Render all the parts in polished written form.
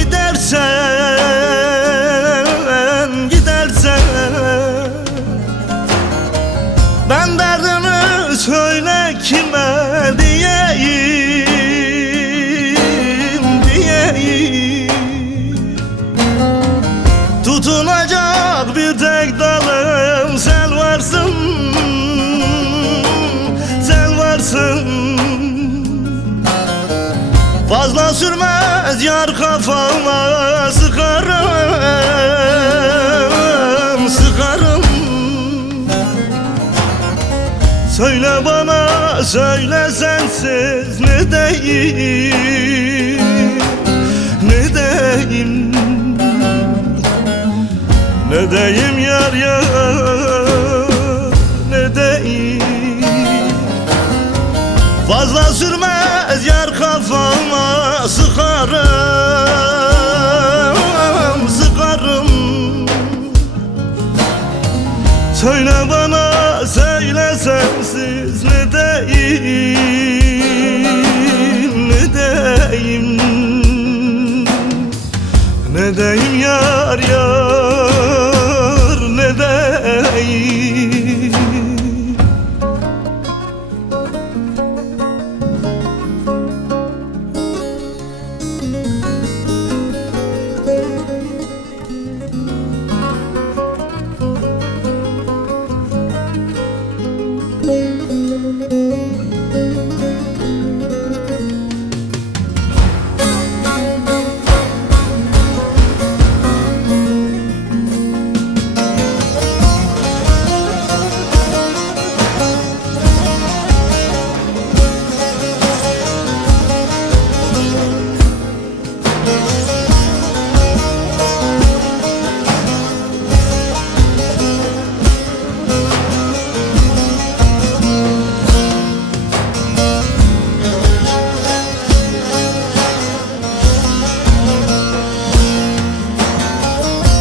gidersen, gidersen ben derdimi söyle kime diyeyim, diyeyim. Tutunacak bir tek dalım sen varsın, sen varsın. Fazla sürmez yar kafama sıkarım, sıkarım. Söyle bana, söyle sensiz ne deyim, ne deyim, ne deyim yar yar, ne deyim. Fazla sürmez yar kafama sıkarım, sıkarım. Söyle bana, söyle sensiz ne deyim, ne deyim, ne deyim yar yar, ne deyim.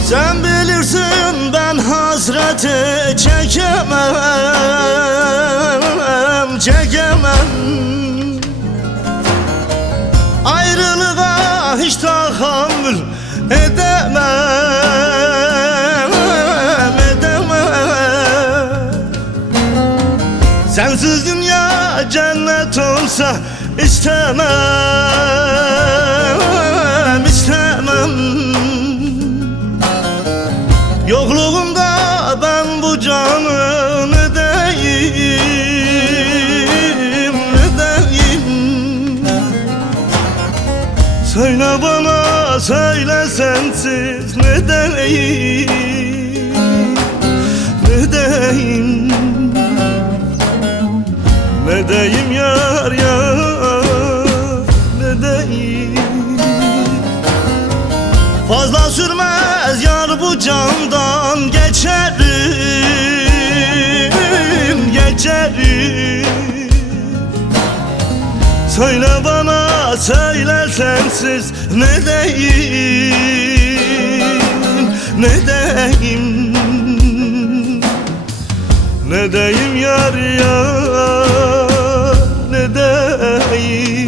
Sen bilirsin ben hasreti çekemem, çekemem. Ayrılığa hiç tahammül edemem, edemem. Sensiz dünya cennet olsa istemem, istemem. Yokluğumda ben bu canı ne deyim, ne deyim. Söyle bana, söyle sensiz ne deyim, ne deyim, ne deyim yar yar, ne deyim. Fazla sürmez yar bu candan geçerim, geçerim. Söyle bana, söyle sensiz ne deyim, ne deyim, ne deyim yar yar, ne deyim.